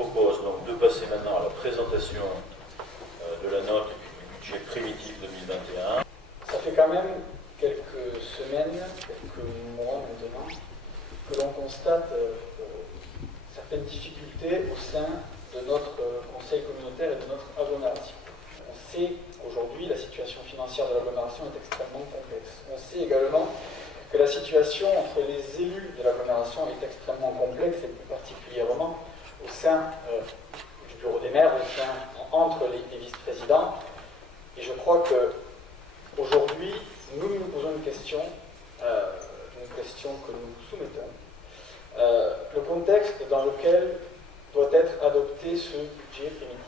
propose donc de passer maintenant à la présentation de la note et puis du budget primitif 2021. Ça fait quand même quelques semaines, quelques mois maintenant, que l'on constate certaines difficultés au sein de notre conseil communautaire et de notre agglomération. On sait qu'aujourd'hui, la situation financière de l'agglomération est extrêmement complexe. On sait également que la situation entre les élus de l'agglomération est extrêmement complexe, et plus particulièrement au sein du bureau des maires, entre les vice-présidents. Et je crois qu'aujourd'hui, nous nous posons une question que nous soumettons. Le contexte dans lequel doit être adopté ce budget primitif.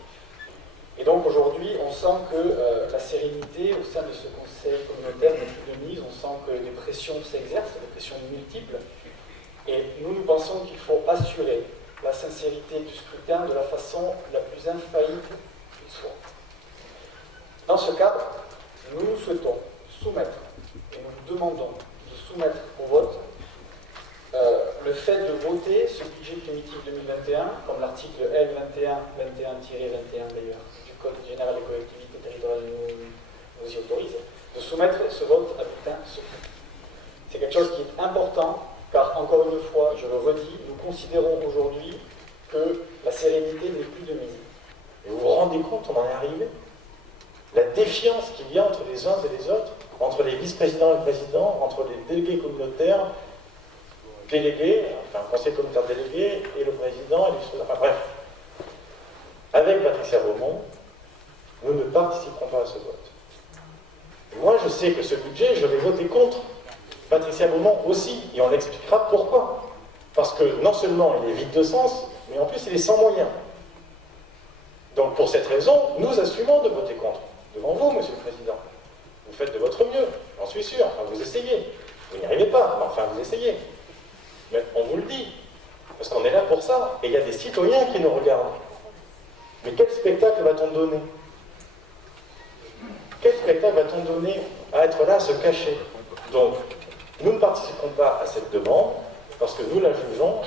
Et donc aujourd'hui, on sent que la sérénité au sein de ce conseil communautaire n'est plus de mise, on sent que des pressions s'exercent, des pressions multiples, et nous pensons qu'il faut assurer la sincérité du scrutin de la façon la plus infaillible qu'il soit. Dans ce cadre, nous souhaitons soumettre, et nous demandons de soumettre au vote le fait de voter ce budget primitif 2021, comme l'article L21-21-21 d'ailleurs, du Code général des collectivités territoriales nous y autorise, de soumettre ce vote à bulletin secret. C'est quelque chose qui est important, car encore une fois, je le redis, nous considérons aujourd'hui que la sérénité n'est plus de mise. Et vous vous rendez compte, on en est arrivé? La défiance qu'il y a entre les uns et les autres, entre les vice-présidents et le président, entre les délégués communautaires, conseil communautaire délégué, et le président, et les... Enfin bref. Avec Patricia Beaumont, nous ne participerons pas à ce vote. Moi, je sais que ce budget, je vais voter contre. Patricia Beaumont aussi, et on expliquera pourquoi. Parce que non seulement il est vide de sens, mais en plus il est sans moyens. Donc pour cette raison, nous assumons de voter contre. Devant vous, Monsieur le Président. Vous faites de votre mieux, j'en suis sûr. Enfin, vous essayez. Vous n'y arrivez pas, mais enfin vous essayez. Mais on vous le dit, parce qu'on est là pour ça. Et il y a des citoyens qui nous regardent. Mais quel spectacle va-t-on donner? Quel spectacle va-t-on donner à être là, à se cacher? Donc, nous ne participerons pas à cette demande, parce que nous la jugeons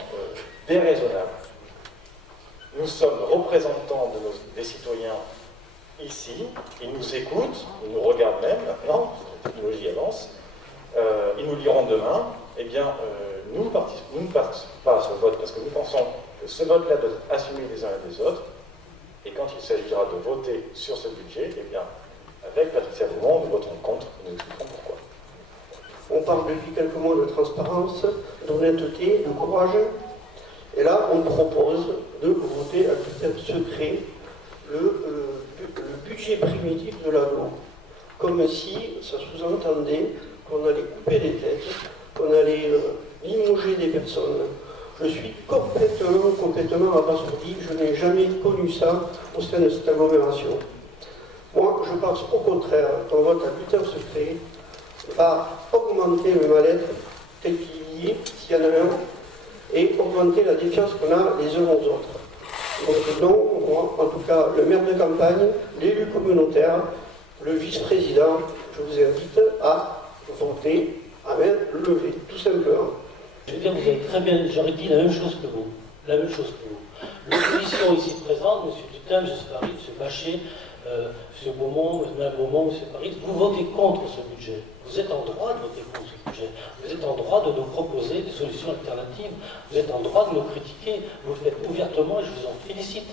déraisonnable. Nous sommes représentants des citoyens ici, ils nous écoutent, ils nous regardent même maintenant, la technologie avance, ils nous liront demain. Eh bien, nous ne participons pas à ce vote parce que nous pensons que ce vote-là doit être assumé des uns et des autres. Et quand il s'agira de voter sur ce budget, eh bien, avec Patricia Beaumont, nous voterons contre et nous expliquerons pourquoi. On parle depuis quelques mois de transparence, d'honnêteté, de courage. Et là, on propose de voter à bulletin secret le budget primitif de l'aglo. Comme si ça sous-entendait qu'on allait couper les têtes, qu'on allait limoger des personnes. Je suis complètement abasourdi. Je n'ai jamais connu ça au sein de cette agglomération. Moi, je pense au contraire qu'on vote à bulletin secret va augmenter le mal-être tel qu'il y est, s'il y en a un, et augmenter la défiance qu'on a les uns aux autres. Donc, moi, en tout cas, le maire de campagne, l'élu communautaire, le vice-président, je vous invite à voter à main levée, tout simplement. Je veux dire, vous avez très bien, j'aurais dit la même chose que vous. La même chose que vous. L'opposition ici présente, M. Dutin, M. Sparit, M. Bachet, M. Beaumont, Mme Beaumont, M. Paris, vous votez contre ce budget. Vous êtes en droit de voter contre ce budget. Vous êtes en droit de nous proposer des solutions alternatives. Vous êtes en droit de nous critiquer. Vous le faites ouvertement et je vous en félicite.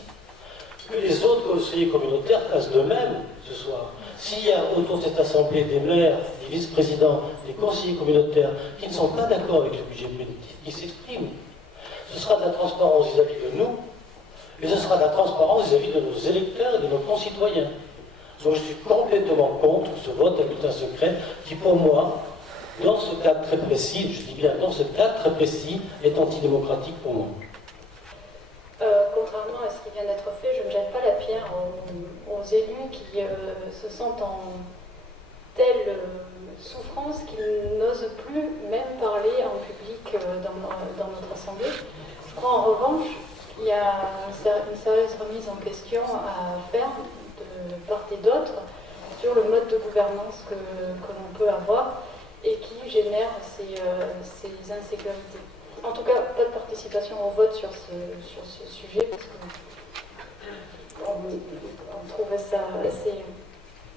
Que les autres conseillers communautaires fassent de même ce soir. S'il y a autour de cette assemblée des maires, des vice-présidents, des conseillers communautaires qui ne sont pas d'accord avec le budget primitif, qui s'expriment, ce sera de la transparence vis-à-vis de nous, mais ce sera de la transparence vis-à-vis de nos électeurs et de nos concitoyens. Donc je suis complètement contre ce vote à bulletin secret qui, pour moi, dans ce cadre très précis, je dis bien dans ce cadre très précis, est antidémocratique pour moi. Contrairement à ce qui vient d'être fait, je ne jette pas la pierre aux élus qui se sentent en telle souffrance qu'ils n'osent plus même parler en public dans notre assemblée. Je crois en revanche qu'il y a une sérieuse remise en question à faire de part et d'autre sur le mode de gouvernance que l'on peut avoir et qui génère ces insécurités. en tout cas, pas de participation au vote sur ce sujet, parce qu'on trouvait ça assez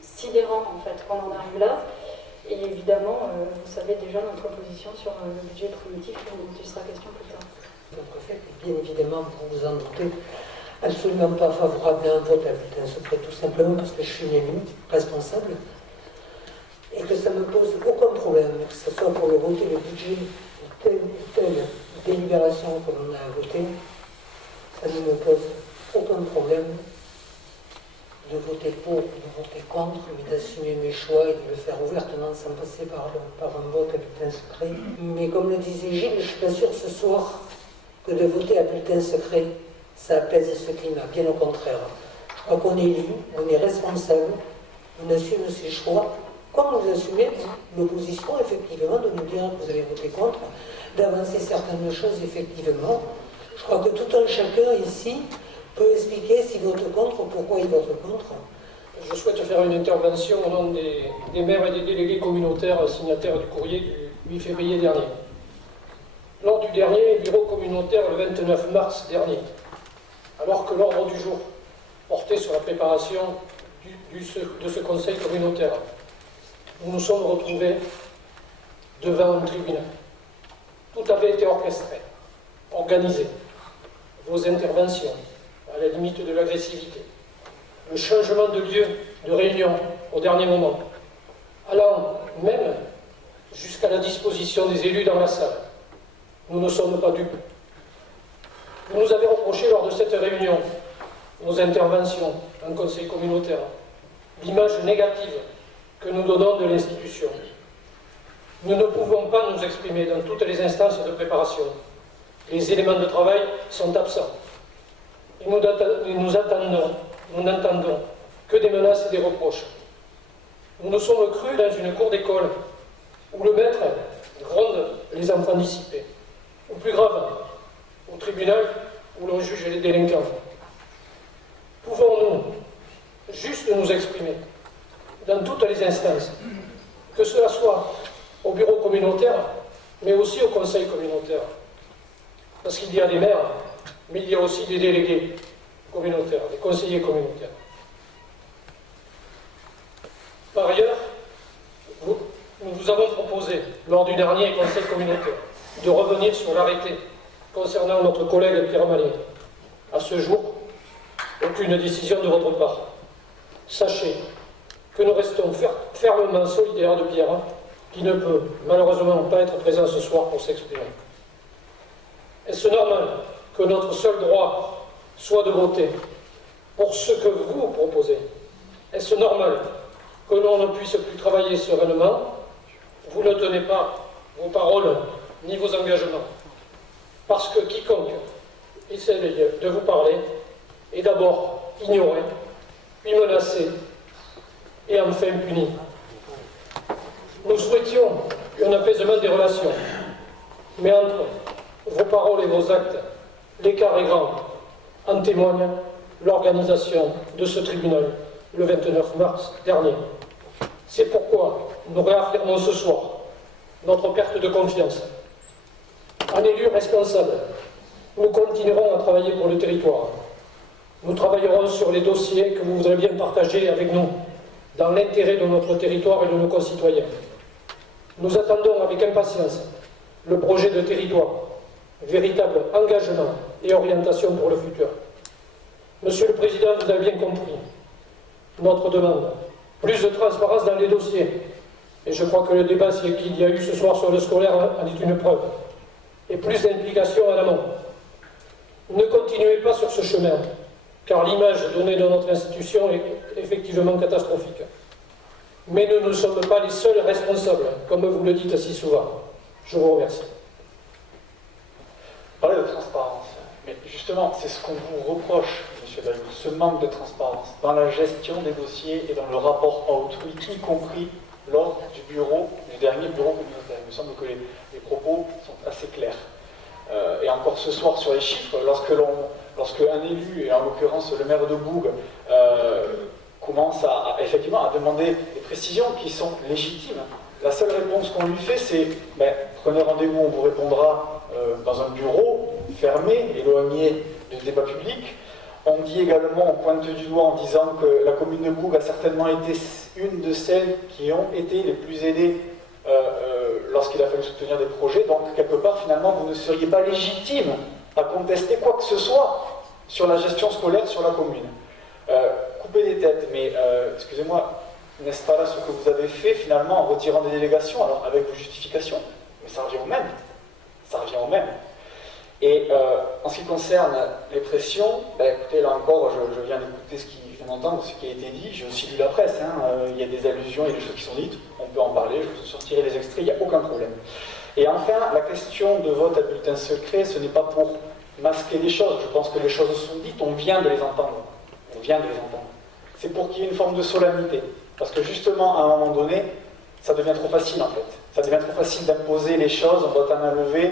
sidérant, en fait, qu'on en arrive là. Et évidemment, vous savez déjà notre position sur le budget primitif, dont il sera question plus tard. Notre fait est bien évidemment, pour vous en doutez, absolument pas favorable à un vote à bulletin secret, tout simplement parce que je suis une élue responsable et que ça ne me pose aucun problème, que ce soit pour le voter le budget de telle ou telle délibération que l'on a à voter, ça ne me pose aucun problème de voter pour ou de voter contre, mais d'assumer mes choix et de le faire ouvertement sans passer par un vote à bulletin secret. Mais comme le disait Gilles, je ne suis pas sûre ce soir que de voter à bulletin secret, ça apaise ce climat. Bien au contraire. Je crois qu'on est élu, on est responsable, on assume ses choix, comme vous assumez l'opposition, effectivement, de nous dire que vous avez voté contre, d'avancer certaines choses, effectivement. Je crois que tout un chacun ici peut expliquer s'il vote contre ou pourquoi il vote contre. Je souhaite faire une intervention au nom des maires et des délégués communautaires signataires du courrier du 8 février dernier. Lors du dernier bureau communautaire le 29 mars dernier, alors que l'ordre du jour portait sur la préparation de ce conseil communautaire, nous nous sommes retrouvés devant un tribunal. Tout avait été orchestré, organisé. Vos interventions, à la limite de l'agressivité, le changement de lieu de réunion au dernier moment, allant même jusqu'à la disposition des élus dans la salle. Nous ne sommes pas dupes. Vous nous avez reproché lors de cette réunion, nos interventions en conseil communautaire, l'image négative que nous donnons de l'institution. Nous ne pouvons pas nous exprimer dans toutes les instances de préparation. Les éléments de travail sont absents. Et nous n'entendons que des menaces et des reproches. Nous nous sommes crus dans une cour d'école où le maître gronde les enfants dissipés. Ou plus grave, au tribunal où l'on juge les délinquants. Pouvons-nous juste nous exprimer dans toutes les instances, que cela soit au bureau communautaire, mais aussi au conseil communautaire? Parce qu'il y a des maires, mais il y a aussi des délégués communautaires, des conseillers communautaires. Par ailleurs, nous vous avons proposé, lors du dernier conseil communautaire, de revenir sur l'arrêté concernant notre collègue Pierre Mallet. À ce jour, aucune décision de votre part. Sachez que nous restons fermement solidaires de Pierre, qui ne peut malheureusement pas être présent ce soir pour s'exprimer. Est-ce normal que notre seul droit soit de voter pour ce que vous proposez? Est-ce normal que l'on ne puisse plus travailler sereinement? Vous ne tenez pas vos paroles ni vos engagements. Parce que quiconque essaie de vous parler est d'abord ignoré, puis menacé, et enfin puni. Nous souhaitions un apaisement des relations, mais entre vos paroles et vos actes, l'écart est grand. En témoigne l'organisation de ce tribunal le 29 mars dernier. C'est pourquoi nous réaffirmons ce soir notre perte de confiance. En élu responsable, nous continuerons à travailler pour le territoire. Nous travaillerons sur les dossiers que vous voudrez bien partager avec nous, dans l'intérêt de notre territoire et de nos concitoyens. Nous attendons avec impatience le projet de territoire, véritable engagement et orientation pour le futur. Monsieur le Président, vous avez bien compris notre demande. Plus de transparence dans les dossiers. Et je crois que le débat qu'il y a eu ce soir sur le scolaire en est une preuve. Et plus d'implication en amont. Ne continuez pas sur ce chemin, car l'image donnée de notre institution est effectivement catastrophique. Mais nous ne sommes pas les seuls responsables, comme vous le dites si souvent. Je vous remercie. Parler de transparence, mais justement, c'est ce qu'on vous reproche, M. Daillou, ce manque de transparence dans la gestion des dossiers et dans le rapport à autrui, y compris lors du dernier bureau communautaire. Il me semble que les propos sont assez clairs. Et encore ce soir sur les chiffres, lorsque un élu, et en l'occurrence le maire de Bourg, commence effectivement à demander des précisions qui sont légitimes, la seule réponse qu'on lui fait, c'est prenez rendez-vous, on vous répondra dans un bureau fermé, éloigné du débat public. On dit également, on pointe du doigt en disant que la commune de Bourg a certainement été une de celles qui ont été les plus aidées lorsqu'il a fallu soutenir des projets. Donc, quelque part, finalement, vous ne seriez pas légitime à contester quoi que ce soit sur la gestion scolaire sur la commune. Couper des têtes, mais excusez-moi, n'est-ce pas là ce que vous avez fait finalement en retirant des délégations, alors avec vos justifications, mais ça revient au même. Ça revient au même. Et en ce qui concerne les pressions, écoutez, là encore, je viens d'écouter ce qui vient d'entendre, ce qui a été dit, j'ai aussi lu la presse, il y a des allusions, il y a des choses qui sont dites, on peut en parler, je vous sortirai les extraits, il n'y a aucun problème. Et enfin, la question de vote à bulletin secret, ce n'est pas pour masquer les choses, je pense que les choses sont dites, on vient de les entendre. On vient de les entendre. C'est pour qu'il y ait une forme de solennité. Parce que justement, à un moment donné, ça devient trop facile en fait. Ça devient trop facile d'imposer les choses, on vote à main levée,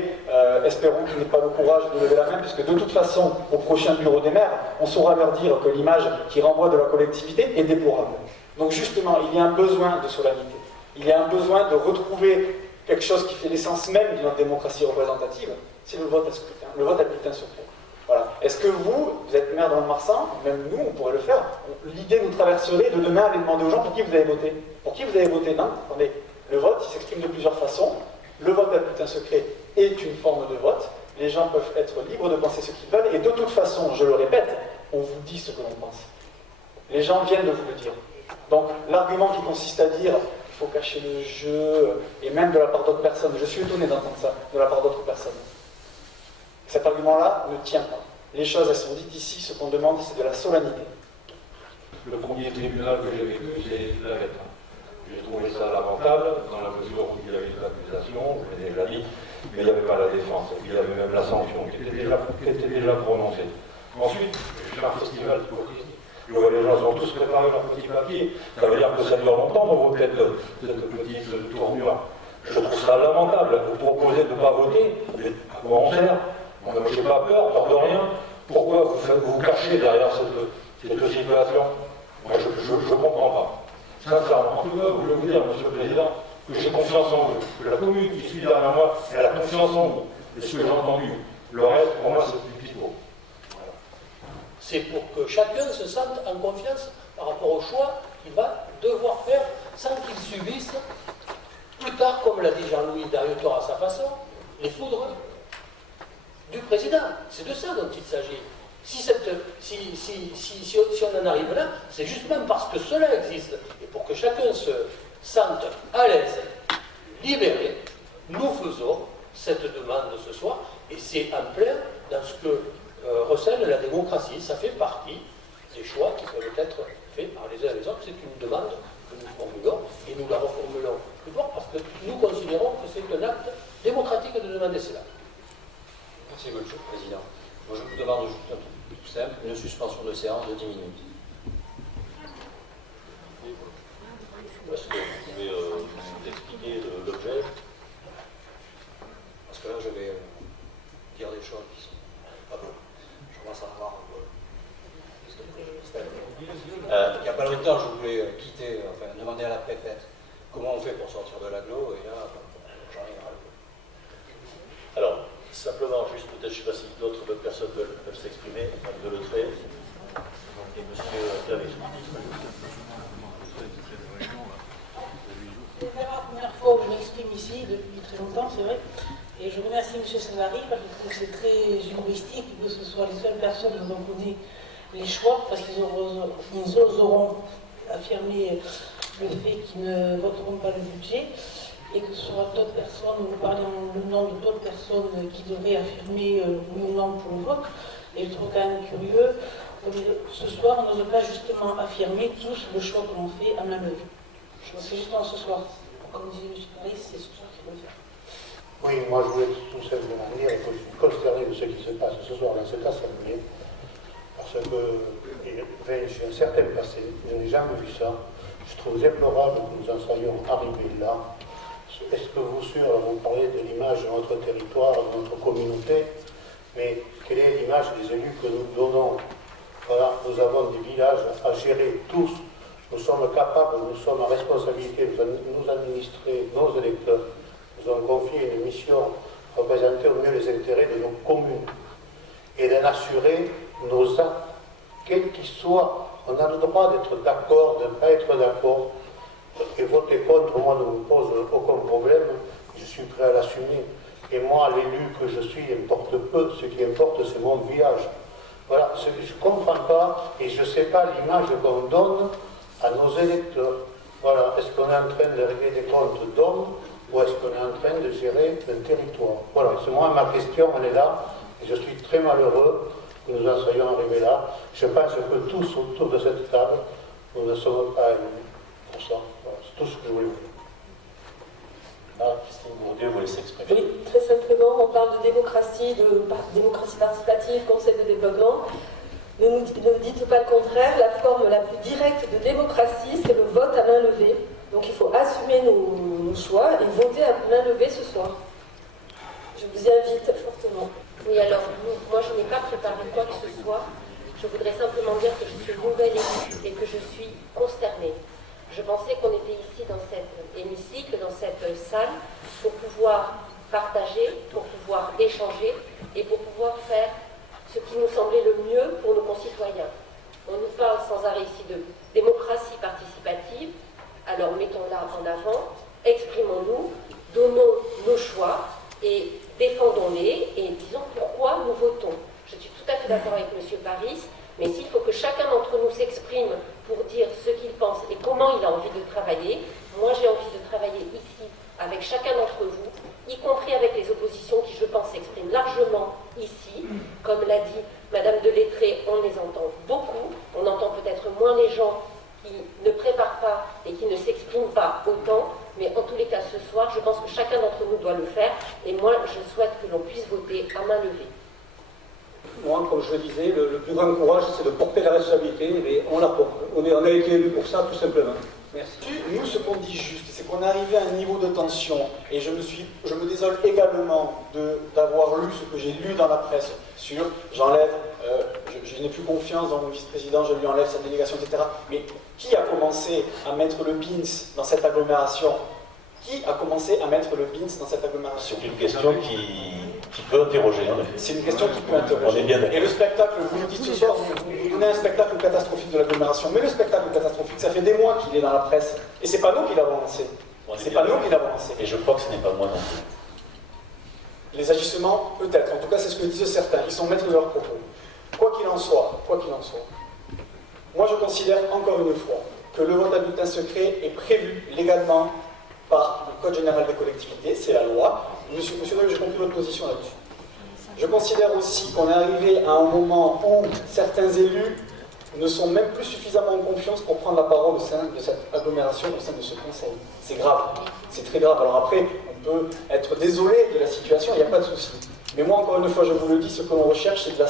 espérons qu'il n'ait pas le courage de lever la main, puisque de toute façon, au prochain bureau des maires, on saura leur dire que l'image qui renvoie de la collectivité est déplorable. Donc justement, il y a un besoin de solennité. Il y a un besoin de retrouver quelque chose qui fait l'essence même de notre démocratie représentative, c'est le vote à scrutin, le vote à bulletin secret. Voilà. Est-ce que vous êtes maire dans le Marsan, même nous, on pourrait le faire, l'idée nous traverserait de demain aller demander aux gens pour qui vous avez voté. Pour qui vous avez voté? Non, attendez, le vote, il s'exprime de plusieurs façons. Le vote à bulletin secret est une forme de vote. Les gens peuvent être libres de penser ce qu'ils veulent, et de toute façon, je le répète, on vous dit ce que l'on pense. Les gens viennent de vous le dire. Donc, l'argument qui consiste à dire qu'il faut cacher le jeu, et même de la part d'autres personnes, je suis étonné d'entendre ça, de la part d'autres personnes. Cet argument-là ne tient pas. Les choses, elles sont dites ici, ce qu'on demande, c'est de la solennité. Le premier tribunal que j'ai vécu, c'est la lettre. J'ai trouvé ça lamentable, dans la mesure où il y avait l'accusation, je l'ai déjà dit, mais il n'y avait pas la défense. Il y avait même la sanction qui était déjà prononcée. Ensuite, j'ai fait un festival d'hypocrisie. Je vois les gens ont tous préparé leur petit papier. Ça veut dire que ça dure longtemps dans vos têtes, cette petite tournure. Je trouve ça lamentable. Vous proposez de ne pas voter, mais à quoi on sert? Je n'ai pas peur de rien. Pourquoi vous cachez derrière cette situation? Moi, je ne comprends pas. Sincèrement, en tout cas, je veux vous dire, Monsieur le Président, que j'ai confiance en vous, que la commune qui suit derrière moi, elle a confiance en vous. Et ce que j'ai entendu, le reste, pour moi, c'est du pipeau. Voilà. C'est pour que chacun se sente en confiance par rapport au choix qu'il va devoir faire sans qu'il subisse, plus tard, comme l'a dit Jean-Louis Dariotor à sa façon, les foudres du président. C'est de ça dont il s'agit. Si on en arrive là, c'est justement parce que cela existe. Et pour que chacun se sente à l'aise, libéré, nous faisons cette demande ce soir. Et c'est en plein dans ce que recèle la démocratie. Ça fait partie des choix qui peuvent être faits par les uns et les autres. C'est une demande que nous formulons et nous la reformulons plus fort parce que nous considérons que c'est un acte démocratique de demander cela. Merci, Monsieur le Président. Moi, je vous demande juste un truc tout simple, une suspension de séance de 10 minutes. Est-ce que vous pouvez nous expliquer l'objet? Parce que là, je vais dire des choses qui sont pas bonnes. Je commence à avoir un peu. Il n'y a pas longtemps, je voulais quitter, enfin, demander à la préfète comment on fait pour sortir de l'agglo, et là, j'en ai ras le bol. Alors, simplement, juste peut-être, je ne sais pas si d'autres personnes veulent s'exprimer, Mme de Letray et M. Clavé. C'est la première fois où je m'exprime ici, depuis très longtemps, c'est vrai. Et je remercie M. Savary parce que je trouve que c'est très humoristique que ce soit les seules personnes qui ont donné les choix, parce qu'ils oseront affirmer le fait qu'ils ne voteront pas le budget, et que ce soit d'autres personnes, vous parlez en le nom de d'autres personnes qui devraient affirmer oui ou non pour le vote. Et je trouve quand même curieux, ce soir, on n'ose pas justement affirmer tous le choix que l'on fait à main levée. C'est justement ce soir, comme disait M. Paris, c'est ce soir qu'il faut le faire. Oui, moi je voulais tout simplement dire que je suis consterné de ce qui se passe ce soir dans cette assemblée, parce que j'ai un certain passé, je n'ai jamais vu ça. Je trouve déplorable que nous en soyons arrivés là. Est-ce que vous parlez de l'image de notre territoire, de notre communauté, mais quelle est l'image des élus que nous donnons? Voilà, nous avons des villages à gérer tous. Nous sommes capables, nous sommes en responsabilité de nous administrer, nos électeurs. Nous avons confié une mission représenter au mieux les intérêts de nos communes et d'en assurer nos actes, quels qu'ils soient. On a le droit d'être d'accord, de ne pas être d'accord. Et voter contre, moi, ne me pose aucun problème. Je suis prêt à l'assumer. Et moi, l'élu que je suis importe peu. Ce qui importe, c'est mon village. Voilà, je ne comprends pas et je ne sais pas l'image qu'on donne à nos électeurs. Voilà, est-ce qu'on est en train de régler des comptes d'hommes ou est-ce qu'on est en train de gérer un territoire? Voilà, c'est moi, ma question, elle est là. Et je suis très malheureux que nous en soyons arrivés là. Je pense que tous autour de cette table, nous ne sommes pas élus pour ça. Voilà, c'est tout ce que je voulais vous dire. Ah, Christine Bourdieu voulait s'exprimer. Oui, très simplement, on parle de démocratie participative, concept de développement. Ne dites pas le contraire, la forme la plus directe de démocratie, c'est le vote à main levée. Donc il faut assumer nos choix et voter à main levée ce soir. Je vous y invite fortement. Oui, alors, moi je n'ai pas préparé quoi que ce soit. Je voudrais simplement dire que je suis nouvelle élue et que je suis consternée. Je pensais qu'on était ici dans cet hémicycle, dans cette salle, pour pouvoir partager, pour pouvoir échanger et pour pouvoir faire ce qui nous semblait le mieux pour nos concitoyens. On nous parle sans arrêt ici de démocratie participative, alors mettons-la en avant, exprimons-nous, donnons nos choix et défendons-les et disons pourquoi nous votons. Je suis tout à fait d'accord avec M. Paris, mais s'il faut que chacun d'entre nous s'exprime pour dire ce qu'il pense et comment il a envie de travailler, moi j'ai envie de travailler ici avec chacun d'entre vous, y compris avec les oppositions qui, je pense, s'expriment largement ici. Comme l'a dit Madame de Lettré, on les entend beaucoup, on entend peut-être moins les gens qui ne préparent pas et qui ne s'expriment pas autant, mais en tous les cas ce soir, je pense que chacun d'entre nous doit le faire, et moi je souhaite que l'on puisse voter à main levée. Moi, comme je le disais, le plus grand courage, c'est de porter la responsabilité, et on la porte. On a été élus pour ça, tout simplement. Merci. Nous, ce qu'on dit juste, c'est qu'on est arrivé à un niveau de tension, et je me désole également d'avoir lu ce que j'ai lu dans la presse sur je n'ai plus confiance dans mon vice-président, je lui enlève sa délégation, etc. Mais qui a commencé à mettre le BINS dans cette agglomération? Qui a commencé à mettre le BINS dans cette agglomération? C'est une question qui peut interroger, en effet. C'est une question qui peut interroger. On est bien d'accord. Et le spectacle, vous nous dites ce soir, vous donnez un spectacle catastrophique de l'agglomération, mais le spectacle catastrophique, ça fait des mois qu'il est dans la presse. Et c'est pas nous qui l'avons lancé. C'est pas nous qui l'avons lancé. Et je crois que ce n'est pas moi non plus. Les agissements, peut-être. En tout cas, c'est ce que disent certains. Ils sont maîtres de leurs propos. Quoi qu'il en soit, moi je considère encore une fois que le vote à bulletin secret est prévu légalement par le Code général des collectivités, c'est la loi. Monsieur Noël, j'ai compris votre position là-dessus. Je considère aussi qu'on est arrivé à un moment où certains élus ne sont même plus suffisamment en confiance pour prendre la parole au sein de cette agglomération, au sein de ce conseil. C'est grave, c'est très grave. Alors après, on peut être désolé de la situation, il n'y a pas de souci. Mais moi, encore une fois, je vous le dis, ce que l'on recherche, c'est de la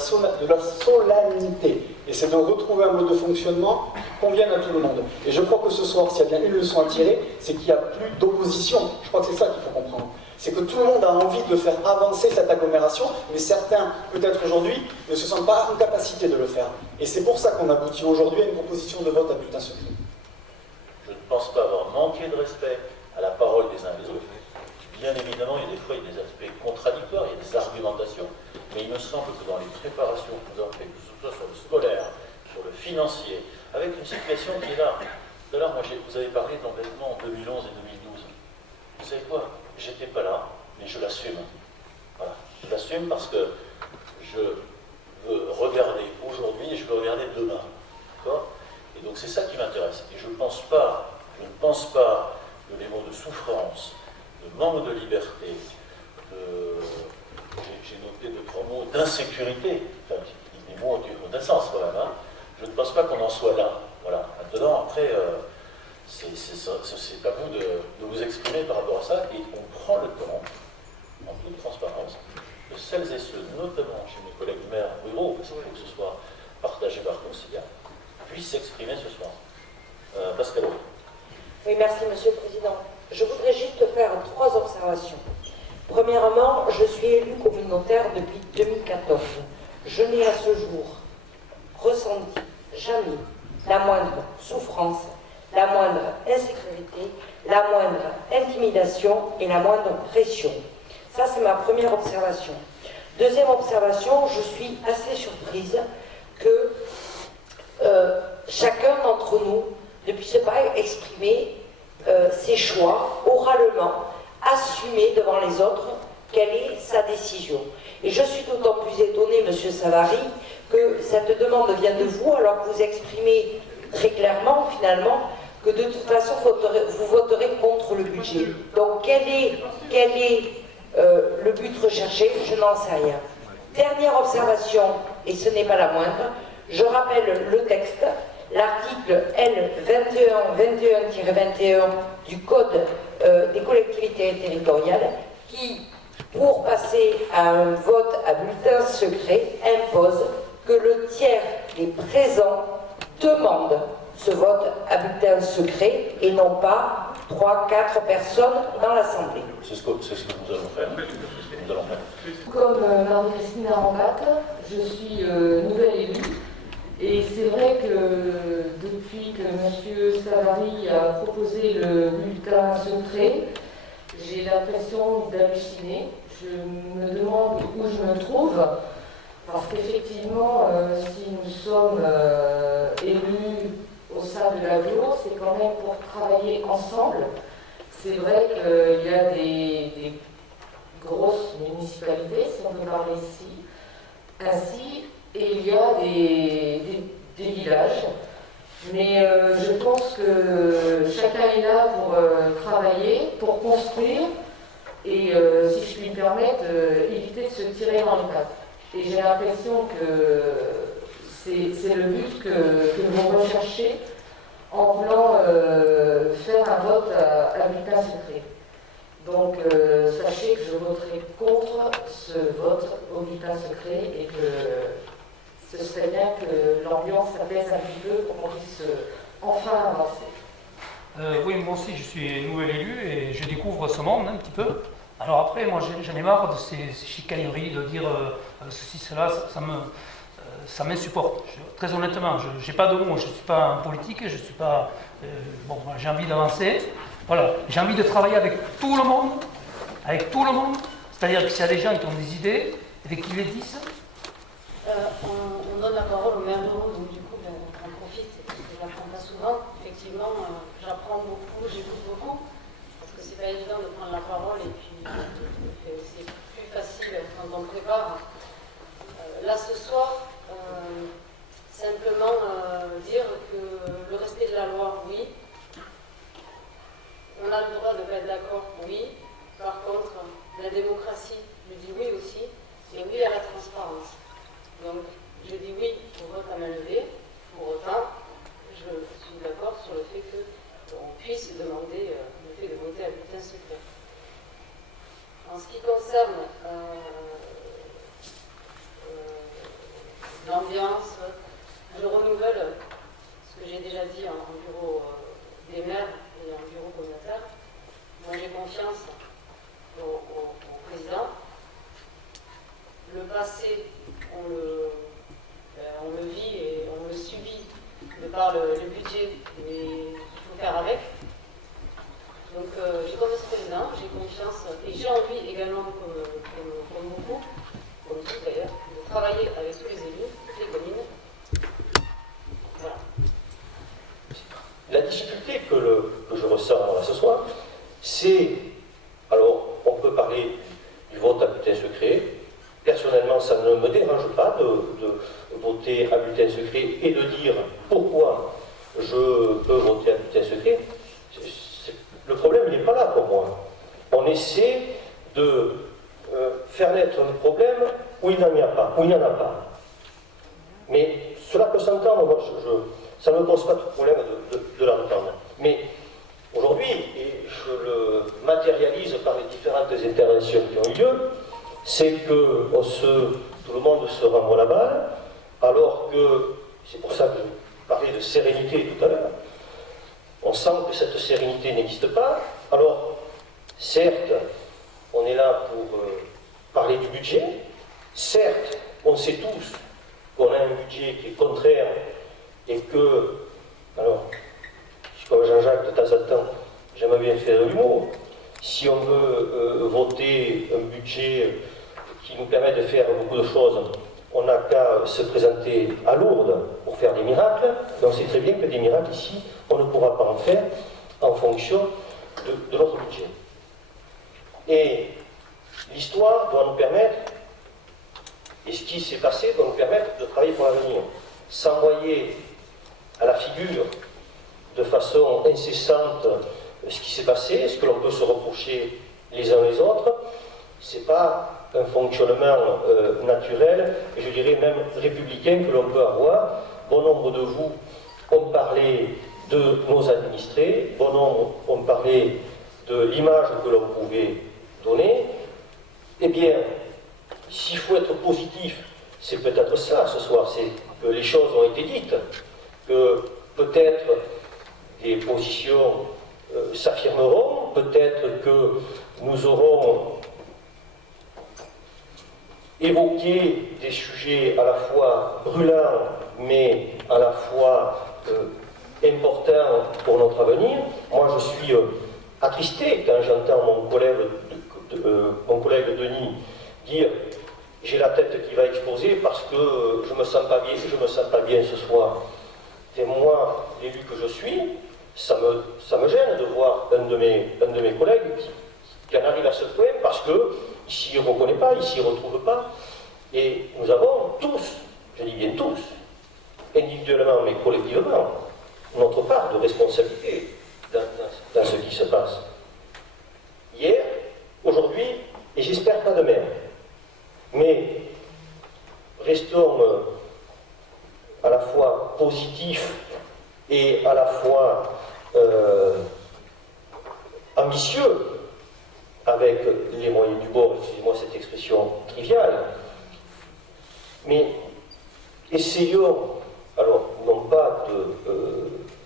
solennité. Et c'est de retrouver un mode de fonctionnement qui convienne à tout le monde. Et je crois que ce soir, s'il y a bien une leçon à tirer, c'est qu'il n'y a plus d'opposition. Je crois que c'est ça qu'il faut comprendre. C'est que tout le monde a envie de faire avancer cette agglomération, mais certains, peut-être aujourd'hui, ne se sentent pas en capacité de le faire. Et c'est pour ça qu'on aboutit aujourd'hui à une proposition de vote à bulletin secret. Je ne pense pas avoir manqué de respect à la parole des uns et des autres. Bien évidemment, il y a des fois des aspects contradictoires, il y a des argumentations, mais il me semble que dans les préparations que nous avons faites, que ce soit sur le scolaire, sur le financier, avec une situation qui est là. Tout à l'heure, vous avez parlé d'endettement en 2011 et 2012. Vous savez quoi? J'étais pas là, mais je l'assume. Voilà. Je l'assume parce que je veux regarder aujourd'hui et je veux regarder demain. D'accord? Et donc c'est ça qui m'intéresse. Et je ne pense pas que les mots de souffrance, de manque de liberté, j'ai noté 2-3 mots d'insécurité, enfin, des mots qui ont un sens quand même, hein. Je ne pense pas qu'on en soit là. Voilà. Maintenant, après, c'est à vous de vous exprimer par rapport à ça, et on prend le temps, en toute transparence, de celles et ceux, notamment chez mes collègues maires ruraux, parce qu'il faut que ce soit partagé par conciliaires, puissent s'exprimer ce soir. Pascal. Oui, merci, Monsieur le Président. Je voudrais juste faire 3 observations. Premièrement, je suis élu communautaire depuis 2014. Je n'ai à ce jour ressenti jamais la moindre souffrance, la moindre insécurité, la moindre intimidation et la moindre pression. Ça, c'est ma première observation. Deuxième observation, je suis assez surprise que chacun d'entre nous ne puisse pas exprimer ses choix oralement, assumer devant les autres quelle est sa décision. Et je suis d'autant plus étonnée, Monsieur Savary, que cette demande vient de vous, alors que vous exprimez très clairement, finalement, que de toute façon, vous voterez contre le budget. Donc, quel est le but recherché? Je n'en sais rien. Dernière observation, et ce n'est pas la moindre, je rappelle le texte, l'article L2121-21 du Code des collectivités territoriales, qui, pour passer à un vote à bulletin secret, impose que le tiers des présents demande ce vote à bulletin secret et non pas 3-4 personnes dans l'Assemblée. C'est ce que nous allons faire. Comme Marie-Christine Arambat, je suis nouvelle élue et c'est vrai que depuis que M. Savary a proposé le bulletin secret, j'ai l'impression d'halluciner. Je me demande où je me trouve, parce qu'effectivement, si nous sommes élus au sein de l'AGLO, c'est quand même pour travailler ensemble. C'est vrai qu'il y a des grosses municipalités, si on peut parler ici, ainsi, et il y a des villages. Mais je pense que chacun est là pour travailler, pour construire, et si je puis me permettre, éviter de se tirer dans les pattes. Et j'ai l'impression que c'est le but que vous recherchez en voulant faire un vote à bulletin secret. Donc sachez que je voterai contre ce vote au bulletin secret et que ce serait bien que l'ambiance s'apaise un petit peu pour qu'on puisse enfin avancer. Oui, moi aussi je suis nouvel élu et je découvre ce monde un petit peu. Alors après, moi j'en ai marre de ces chicaneries, de dire ceci, cela, ça m'insupporte. Très honnêtement, je n'ai pas de mots, je ne suis pas un politique, je suis pas... bon, j'ai envie d'avancer, voilà, j'ai envie de travailler avec tout le monde, c'est-à-dire que s'il y a des gens qui ont des idées, et qu'ils les disent. On donne la parole au maire de Rouen, donc du coup, on profite, parce que je ne l'apprends pas souvent. Effectivement, j'apprends beaucoup, j'écoute beaucoup, parce que c'est pas évident de prendre la parole, et puis c'est plus facile quand on prépare. Là, ce soir, simplement dire que le respect de la loi, oui. On a le droit de ne pas être d'accord, oui. Par contre, la démocratie, je dis oui aussi, et oui à la transparence. Donc, je dis oui au vote à main levée. Pour autant, je suis d'accord sur le fait qu'on puisse demander le fait de voter à bulletin secret. En ce qui concerne l'ambiance, je renouvelle ce que j'ai déjà dit en bureau des maires et en bureau communautaire. Moi, j'ai confiance au président. Le passé, on le vit et on le subit de par le budget, mais il faut faire avec. Donc j'ai confiance au président, j'ai confiance et j'ai envie également, comme beaucoup, comme tous d'ailleurs, de travailler avec tous les élus, toutes les communes. Voilà. La difficulté que je ressens ce soir, c'est, alors on peut parler du vote à bulletin secret. Personnellement, ça ne me dérange pas de voter à bulletin secret et de dire pourquoi je peux voter à bulletin secret. Le problème n'est pas là pour moi. On essaie de faire naître un problème où il n'en y a pas, où il n'y en a pas. Mais cela peut s'entendre, moi, ça ne me pose pas de problème de l'entendre. Mais aujourd'hui, et je le matérialise par les différentes interventions qui ont eu lieu, c'est que tout le monde se renvoie la balle, alors que, c'est pour ça que je parlais de sérénité tout à l'heure, on sent que cette sérénité n'existe pas. Alors, certes, on est là pour parler du budget, certes, on sait tous qu'on a un budget qui est contraire et que, alors, comme Jean-Jacques, de temps en temps, j'aimerais bien faire de l'humour, si on veut voter un budget qui nous permet de faire beaucoup de choses, on n'a qu'à se présenter à Lourdes pour faire des miracles, mais on sait très bien que des miracles ici, on ne pourra pas en faire en fonction de notre budget. Et l'histoire doit nous permettre, et ce qui s'est passé doit nous permettre de travailler pour l'avenir. S'envoyer à la figure de façon incessante ce qui s'est passé, ce que l'on peut se reprocher les uns les autres, c'est pas un fonctionnement naturel, et je dirais même républicain que l'on peut avoir. Bon nombre de vous ont parlé de nos administrés, bon nombre ont parlé de l'image que l'on pouvait donner. Eh bien, s'il faut être positif, c'est peut-être ça ce soir, c'est que les choses ont été dites, que peut-être des positions s'affirmeront, peut-être que nous aurons évoqué des sujets à la fois brûlants, mais à la fois importants pour notre avenir. Moi, je suis attristé quand j'entends mon collègue Denis dire « j'ai la tête qui va exploser parce que je ne me sens pas bien ce soir ». Et moi, l'élu que je suis, ça me gêne de voir un de mes collègues qui en arrive à ce point parce qu'il ne s'y reconnaît pas, il ne s'y retrouve pas. Et nous avons tous, je dis bien tous, individuellement mais collectivement, notre part de responsabilité dans ce qui se passe. Hier, aujourd'hui, et j'espère pas demain. Mais restons à la fois positifs et à la fois ambitieux avec les moyens du bord, excusez-moi cette expression triviale, mais essayons, alors non pas de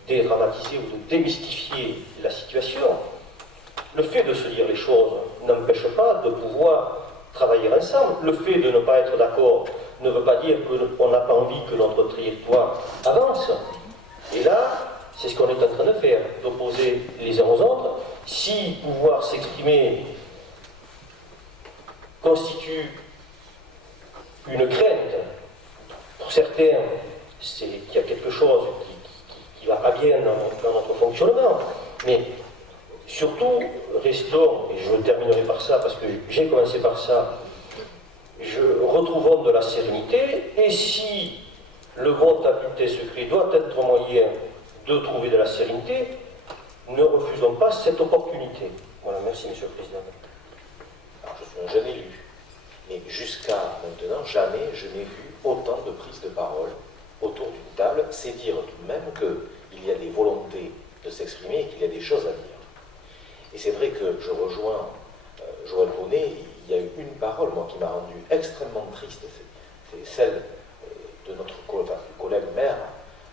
dédramatiser ou de démystifier la situation. Le fait de se dire les choses n'empêche pas de pouvoir travailler ensemble. Le fait de ne pas être d'accord ne veut pas dire qu'on n'a pas envie que notre trajectoire avance. Et là, c'est ce qu'on est en train de faire, d'opposer les uns aux autres. Si pouvoir s'exprimer constitue une crainte, pour certains, c'est qu'il y a quelque chose qui ne va pas bien dans notre fonctionnement. Mais surtout, restons, et je terminerai par ça, parce que j'ai commencé par ça, retrouvons de la sérénité, et si le vote à bulletin secret doit être un moyen de trouver de la sérénité, ne refusons pas cette opportunité. Voilà, merci Monsieur le Président. Alors, je suis un jeune élu, mais jusqu'à maintenant, jamais je n'ai vu autant de prises de parole autour d'une table. C'est dire tout de même qu'il y a des volontés de s'exprimer et qu'il y a des choses à dire. Et c'est vrai que je rejoins Joël Bonnet, il y a eu une parole, moi, qui m'a rendu extrêmement triste, c'est celle de notre collègue maire,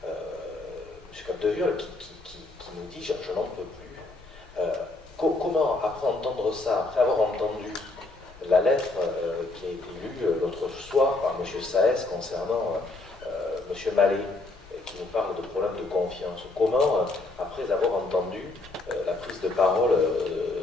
M. Capdeviol, qui nous dit « je n'en peux plus ». Comment, après entendre ça, après avoir entendu la lettre qui a été lue l'autre soir par M. Saez concernant M. Mallet, qui nous parle de problèmes de confiance, comment, après avoir entendu la prise de parole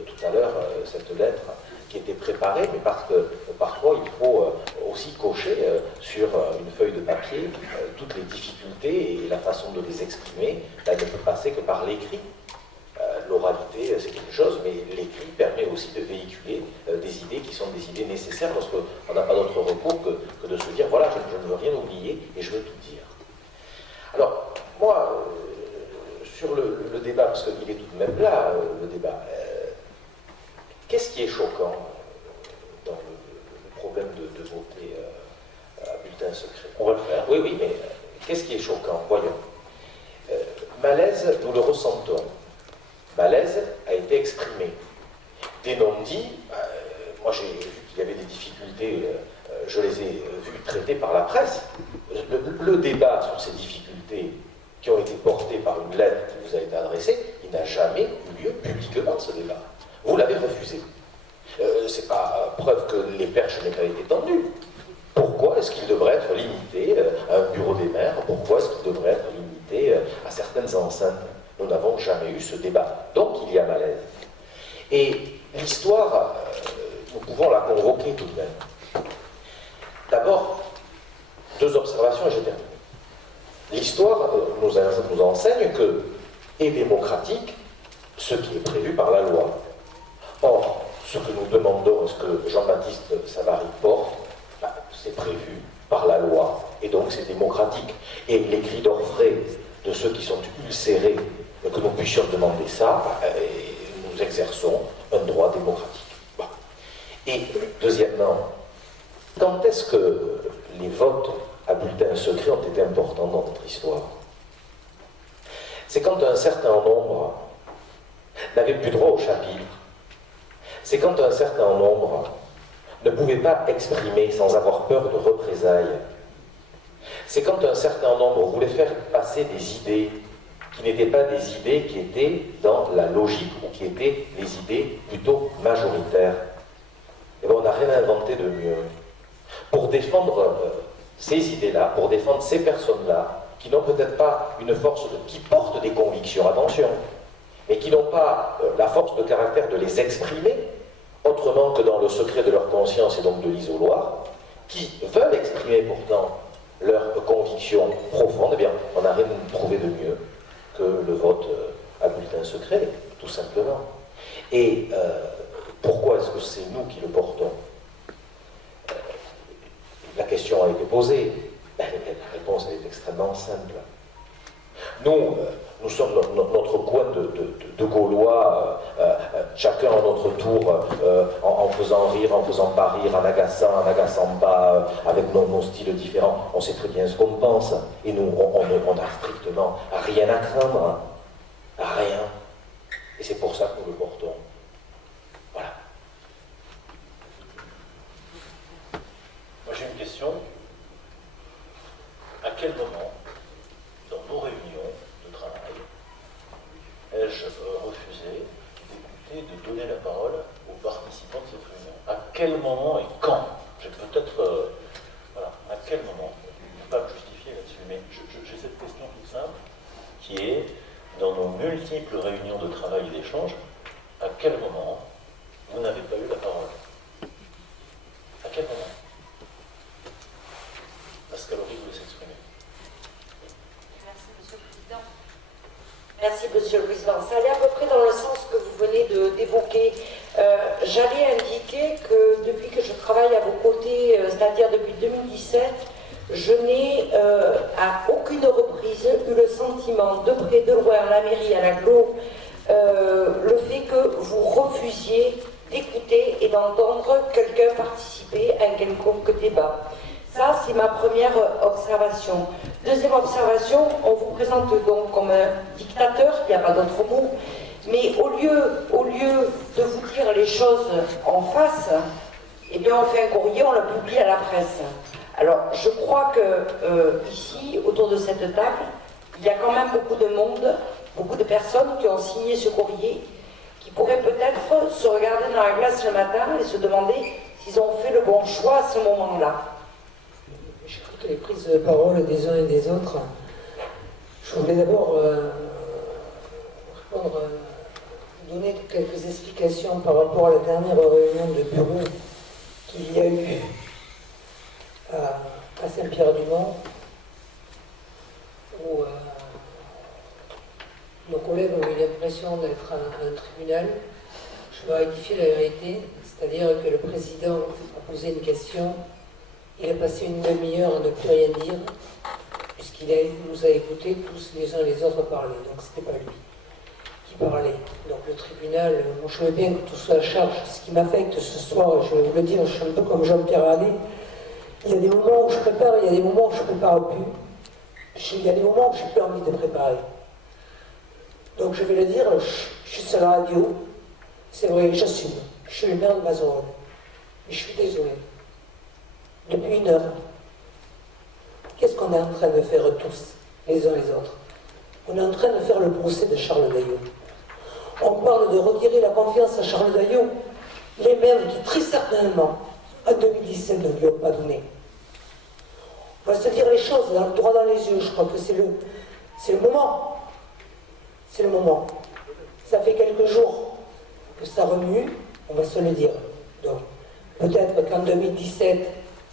tout à l'heure, cette lettre qui était préparée, mais parce que parfois il faut aussi cocher sur une feuille de papier toutes les difficultés et la façon de les exprimer, elle ne peut passer que par l'écrit. L'oralité, c'est quelque chose, mais l'écrit permet aussi de véhiculer des idées qui sont des idées nécessaires parce qu'on n'a pas d'autre recours que de se dire, voilà, je ne veux rien oublier et je veux tout dire. Alors, moi, sur le débat, parce qu'il est tout de même là, le débat, qu'est-ce qui est choquant dans le problème de voter à bulletin secret? On va le faire. Oui, oui, mais qu'est-ce qui est choquant? Voyons. Malaise, nous le ressentons. Malaise a été exprimé. Des non-dits, moi j'ai vu qu'il y avait des difficultés, je les ai vues traitées par la presse. Le débat sur ces difficultés qui ont été portées par une lettre qui vous a été adressée, il n'a jamais eu lieu publiquement, ce débat. Vous l'avez refusé. C'est pas preuve que les perches n'aient pas été tendues. Pourquoi est-ce qu'il devrait être limité à un bureau des maires? Pourquoi est-ce qu'il devrait être limité à certaines enceintes? Nous n'avons jamais eu ce débat. Donc il y a malaise. Et l'histoire, nous pouvons la convoquer tout de même. D'abord, 2 observations et j'ai terminé. L'histoire nous enseigne que est démocratique ce qui est prévu par la loi. Or, ce que nous demandons, ce que Jean-Baptiste Savary porte, c'est prévu par la loi, et donc c'est démocratique. Et les cris d'orfraie de ceux qui sont ulcérés, que nous puissions demander ça, nous exerçons un droit démocratique. Bon. Et deuxièmement, quand est-ce que les votes à bulletin secret ont été importants dans notre histoire? C'est quand un certain nombre n'avait plus droit au chapitre. C'est quand un certain nombre ne pouvait pas exprimer sans avoir peur de représailles. C'est quand un certain nombre voulait faire passer des idées qui n'étaient pas des idées qui étaient dans la logique ou qui étaient des idées plutôt majoritaires. Et bien on n'a rien inventé de mieux pour défendre ces idées-là, pour défendre ces personnes-là qui n'ont peut-être pas une force, qui portent des convictions, attention, mais qui n'ont pas la force de caractère de les exprimer autrement que dans le secret de leur conscience et donc de l'isoloir, qui veulent exprimer pourtant leurs convictions profondes. Eh bien, on n'a rien trouvé de mieux que le vote à bulletin secret, tout simplement. Et pourquoi est-ce que c'est nous qui le portons? La question a été posée. La réponse elle est extrêmement simple. Nous sommes notre coin de Gaulois, chacun à notre tour, en faisant rire, en faisant pas rire, en agaçant pas, avec nos styles différents. On sait très bien ce qu'on pense. Et nous, on n'a strictement rien à craindre. Rien. Et c'est pour ça que nous le portons. Voilà. Moi j'ai une question. À quel moment, dans nos réunions de travail, ai-je refusé d'écouter, de donner la parole aux participants de cette réunion? À quel moment et quand? J'ai peut-être... voilà, à quel moment? Je ne peux pas me justifier là-dessus, mais j'ai cette question toute simple, qui est, dans nos multiples réunions de travail et d'échange, à quel moment vous n'avez pas eu la parole? À quel moment? Pascal Horry voulait s'exprimer. Merci, Monsieur le Président. Merci, Monsieur le Président. Ça allait à peu près dans le sens que vous venez d'évoquer. J'allais indiquer que depuis que je travaille à vos côtés, c'est-à-dire depuis 2017, je n'ai à aucune reprise eu le sentiment, de près, de loin, à la mairie, à l'agglo, le fait que vous refusiez d'écouter et d'entendre quelqu'un participer à un quelconque débat. Ça, c'est ma première observation. Deuxième observation, on vous présente donc comme un dictateur, il n'y a pas d'autre mot, mais au lieu de vous dire les choses en face, eh bien on fait un courrier, on le publie à la presse. Alors, je crois que ici, autour de cette table, il y a quand même beaucoup de monde, beaucoup de personnes qui ont signé ce courrier, qui pourraient peut-être se regarder dans la glace le matin et se demander s'ils ont fait le bon choix à ce moment-là. J'écoute les prises de parole des uns et des autres. Je voulais d'abord donner quelques explications par rapport à la dernière réunion de bureau qu'il y a eu à Saint-Pierre-du-Mont, où nos collègues ont eu l'impression d'être un tribunal. Je vais rectifier la vérité, c'est-à-dire que le président a posé une question, il a passé une demi-heure à ne plus rien dire, puisqu'il nous a écoutés tous les uns les autres parler, donc c'était pas lui qui parlait. Donc le tribunal, moi je veux bien que tout soit à charge. Ce qui m'affecte ce soir, je vais vous le dire, je suis un peu comme Jean-Pierre Allais, il y a des moments où je prépare, il y a des moments où je ne prépare plus, il y a des moments où je n'ai plus envie de préparer. Donc je vais le dire, je suis sur la radio, c'est vrai, j'assume, je suis le maire de Mazerolles, mais je suis désolé. Depuis une heure, qu'est-ce qu'on est en train de faire tous, les uns les autres? On est en train de faire le procès de Charles Daillot. On parle de retirer la confiance à Charles Daillot, les mêmes qui, très certainement, en 2017, ne lui ont pas donné. On va se dire les choses droit dans les yeux, je crois que c'est le moment. C'est le moment. Ça fait quelques jours que ça remue, On va se le dire. Donc, peut-être qu'en 2017,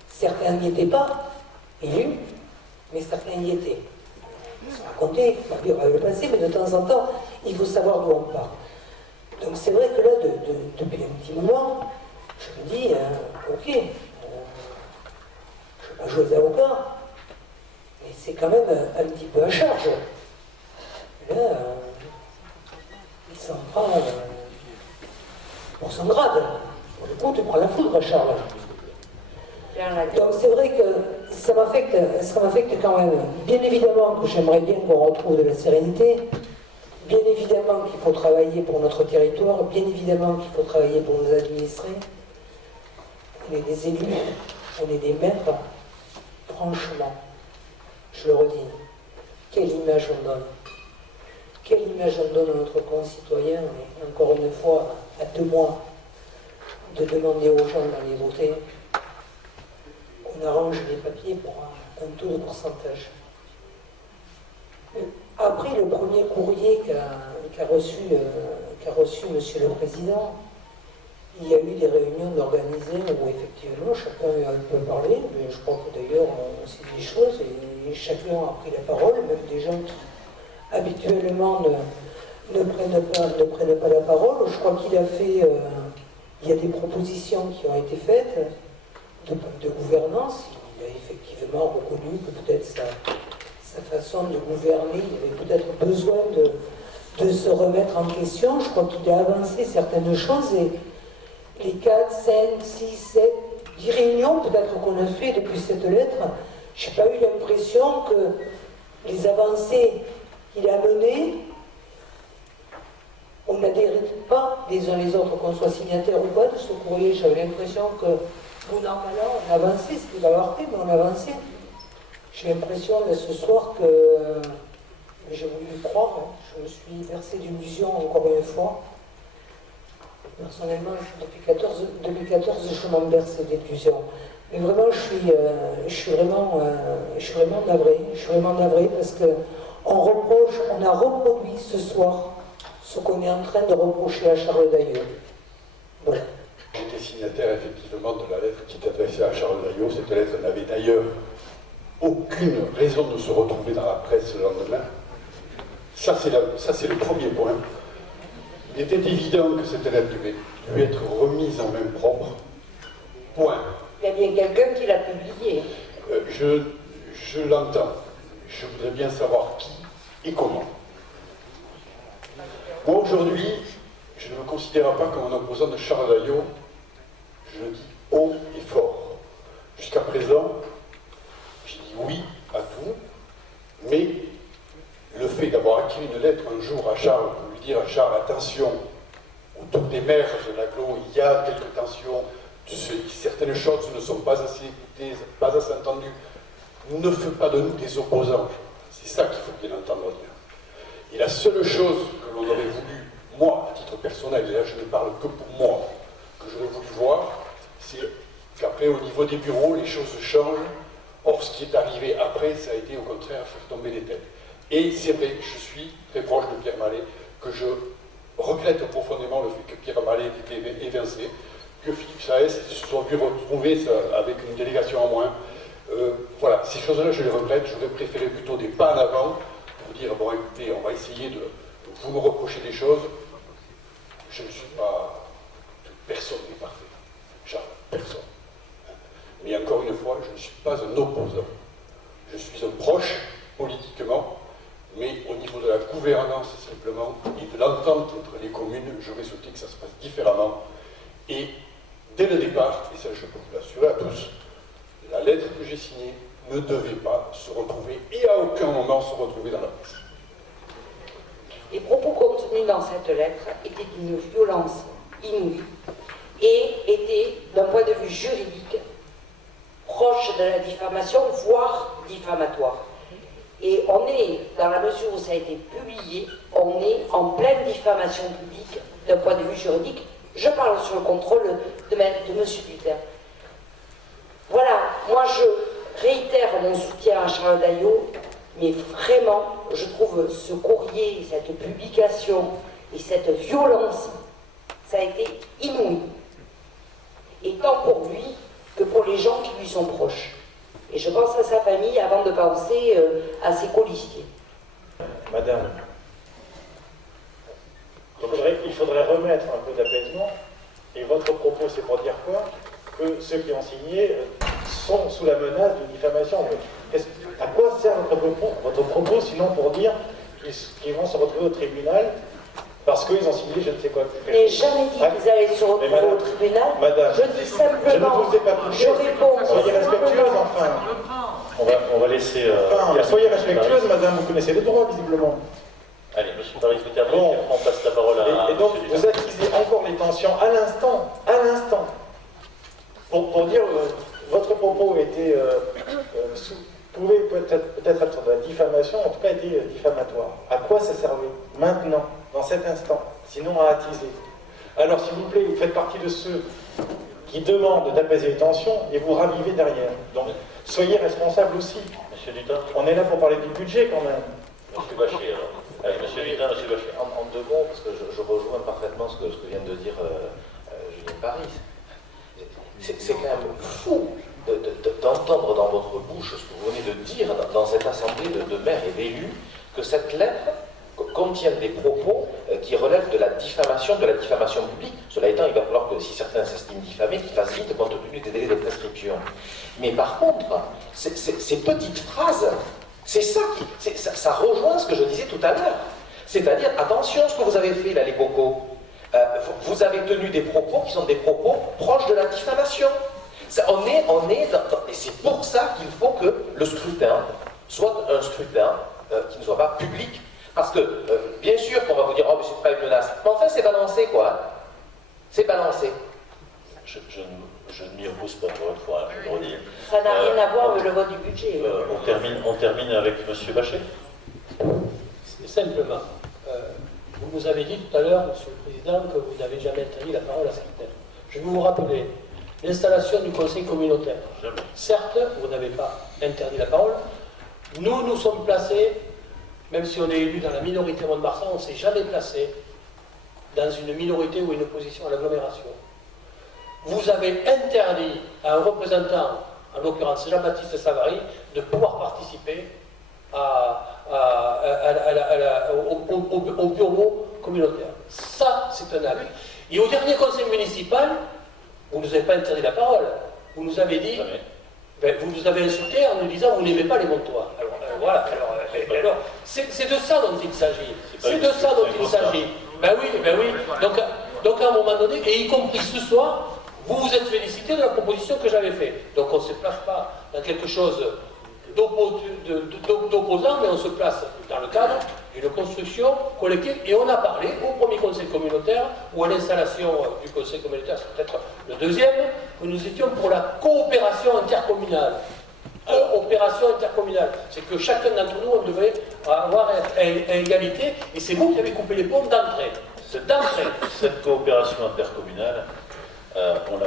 certains n'y étaient pas élus, mais certains y étaient. Ils sont racontés, il faut vivre avec le passé, mais de temps en temps, il faut savoir d'où on part. Donc c'est vrai que là, depuis un petit moment, je me dis, ok, je ne vais pas jouer aux avocats, mais c'est quand même un petit peu à charge. Là, il s'en prend pour son grade. Pour le coup, tu prends la foudre, Charles. Donc c'est vrai que ça m'affecte quand même. Bien évidemment que j'aimerais bien qu'on retrouve de la sérénité. Bien évidemment qu'il faut travailler pour notre territoire. Bien évidemment qu'il faut travailler pour nos administrés. On est des élus, on est des maires. Franchement, je le redis, quelle image on donne. Quelle image on donne à notre concitoyen. Et encore une fois, à 2 mois de demander aux gens d'aller voter, on arrange les papiers pour un taux de pourcentage. Après le premier courrier qu'a reçu Monsieur le Président, il y a eu des réunions organisées où effectivement chacun a un peu parlé, mais je crois que d'ailleurs on s'est dit des choses et chacun a pris la parole, même des gens qui habituellement ne prennent pas la parole. Je crois qu'il a fait, il y a des propositions qui ont été faites de gouvernance. Il a effectivement reconnu que peut-être sa façon de gouverner, il avait peut-être besoin de se remettre en question. Je crois qu'il a avancé certaines choses et les 4, 5, 6, 7, 10 réunions peut-être qu'on a fait depuis cette lettre, je n'ai pas eu l'impression que les avancées qu'il a menées, on n'adhérait pas les uns les autres, qu'on soit signataire ou pas de ce courrier. J'avais l'impression que normalement on avançait, c'était pas parfait, mais on avançait. J'ai l'impression là, ce soir que j'ai voulu croire, je me suis bercé d'illusions encore une fois. Personnellement, depuis 2014, je m'en berce d'illusions. Mais vraiment, je suis vraiment navré. Je suis vraiment navré parce que on a reproduit ce soir ce qu'on est en train de reprocher à Charles Daillot. Voilà. J'étais signataire effectivement de la lettre qui est adressée à Charles Daillot. Cette lettre n'avait d'ailleurs aucune raison de se retrouver dans la presse le lendemain. Ça, c'est le premier point. Il était évident que cette lettre devait lui être remise en main propre. Point. Il y a bien quelqu'un qui l'a publié. Je l'entends. Je voudrais bien savoir qui et comment. Moi, aujourd'hui, je ne me considère pas comme un opposant de Charles Daillot. Je le dis haut et fort. Jusqu'à présent, j'ai dit oui à tout, mais le fait d'avoir écrit une lettre un jour à Charles, pour lui dire à Charles, attention, autour des maires de l'agglo, il y a quelques tensions, certaines choses ne sont pas assez écoutées, pas assez entendues, ne fais pas de nous des opposants. C'est ça qu'il faut bien entendre dire. Et la seule chose que l'on aurait voulu, moi, à titre personnel, et là je ne parle que pour moi, que j'aurais voulu voir, c'est qu'après, au niveau des bureaux, les choses changent. Or, ce qui est arrivé après, ça a été au contraire faire tomber les têtes. Et c'est vrai, je suis très proche de Pierre Mallet, que je regrette profondément le fait que Pierre Mallet ait été évincé, que Philippe Saez se soit vu retrouver avec une délégation en moins. Voilà, ces choses-là, je les regrette. J'aurais préféré plutôt des pas en avant pour dire, bon écoutez, on va essayer de vous me reprocher des choses. Je ne suis pas... Personne n'est parfait. Charles, personne. Mais encore une fois, je ne suis pas un opposant. Je suis un proche politiquement, mais au niveau de la gouvernance simplement et de l'entente entre les communes, j'aurais souhaité que ça se passe différemment. Et dès le départ, et ça je peux vous l'assurer à tous, la lettre que j'ai signée ne devait pas se retrouver et à aucun moment se retrouver dans la presse. Les propos contenus dans cette lettre étaient d'une violence inouïe et étaient, d'un point de vue juridique, proche de la diffamation, voire diffamatoire. Et on est, dans la mesure où ça a été publié, on est en pleine diffamation publique d'un point de vue juridique. Je parle sur le contrôle de M. Duterre. Voilà, moi je réitère mon soutien à Charles Daillot, mais vraiment, je trouve ce courrier, cette publication et cette violence Ça a été inouï. Et tant pour lui que pour les gens qui lui sont proches. Et je pense à sa famille avant de penser à ses colistiers. Madame, il faudrait remettre un peu d'apaisement. Et votre propos, c'est pour dire quoi? Que ceux qui ont signé sont sous la menace de diffamation. À quoi sert votre propos sinon pour dire qu'ils vont se retrouver au tribunal parce qu'ils ont signé je ne sais quoi? Je n'ai jamais dit qu'ils allaient se retrouver au tribunal. Madame, je dis simplement, je ne vous ai pas touché. Je réponds. Soyez respectueuse, enfin. On va laisser... soyez respectueuse, madame, vous connaissez le droit, visiblement. Allez, monsieur Paris, vous terminez, bon. On passe la parole à... Et donc, vous attisez encore les tensions à l'instant, pour dire votre propos était, pouvait peut-être être de la diffamation, en tout cas était diffamatoire. À quoi ça servait maintenant, dans cet instant, sinon à attiser? Alors, s'il vous plaît, vous faites partie de ceux qui demandent d'apaiser les tensions et vous ravivez derrière. Donc, soyez responsable aussi. Monsieur Dutin. On est là pour parler du budget quand même. Monsieur Bachet, alors. Allez, monsieur Dutin, monsieur Bachet. En deux mots, parce que je rejoins parfaitement ce que vient de dire Julien Paris. C'est quand même fou d'entendre dans votre bouche ce que vous venez de dire dans cette assemblée de maires et d'élus, que cette lettre contient des propos qui relèvent de la diffamation publique. Cela étant, il va falloir que si certains s'estiment diffamés, qu'ils fassent vite compte tenu des délais de prescription. Mais par contre, ces petites phrases, c'est ça ça rejoint ce que je disais tout à l'heure. C'est-à-dire, attention ce que vous avez fait là, les cocos. Vous avez tenu des propos qui sont des propos proches de la diffamation. On est et c'est pour ça qu'il faut que le scrutin soit un scrutin qui ne soit pas public. Parce que, bien sûr qu'on va vous dire, oh, mais c'est pas une menace. Mais enfin, c'est balancé, quoi. C'est balancé. Je ne m'y oppose pas, encore une fois, je le redis. Ça n'a rien à voir avec le vote du budget. On termine avec M. Bachet. Simplement, vous nous avez dit tout à l'heure, Monsieur le Président, que vous n'avez jamais interdit la parole à certains. Je vais vous rappeler l'installation du Conseil communautaire. Jamais. Certes, vous n'avez pas interdit la parole. Nous sommes placés, même si on est élu dans la minorité de Mont-de-Marsan, on ne s'est jamais placé dans une minorité ou une opposition à l'agglomération. Vous avez interdit à un représentant, en l'occurrence Jean-Baptiste Savary, de pouvoir participer au bureau communautaire. Ça, c'est un acte. Et au dernier conseil municipal, vous ne nous avez pas interdit la parole. Vous nous avez dit, vous nous avez insulté en nous disant vous n'aimez pas les Montois. Alors voilà, alors c'est de ça dont il s'agit. C'est de ça dont il s'agit. Ben oui. Donc à un moment donné, et y compris ce soir, vous vous êtes félicité de la proposition que j'avais faite. Donc on ne se place pas dans quelque chose d'opposant, mais on se place dans le cadre d'une construction collective. Et on a parlé au premier conseil communautaire, ou à l'installation du conseil communautaire, c'est peut-être le deuxième, que nous étions pour la coopération intercommunale. Opération intercommunale. C'est que chacun d'entre nous, on devait avoir à égalité, et c'est vous qui avez coupé les ponts d'entrée. Cette coopération intercommunale, on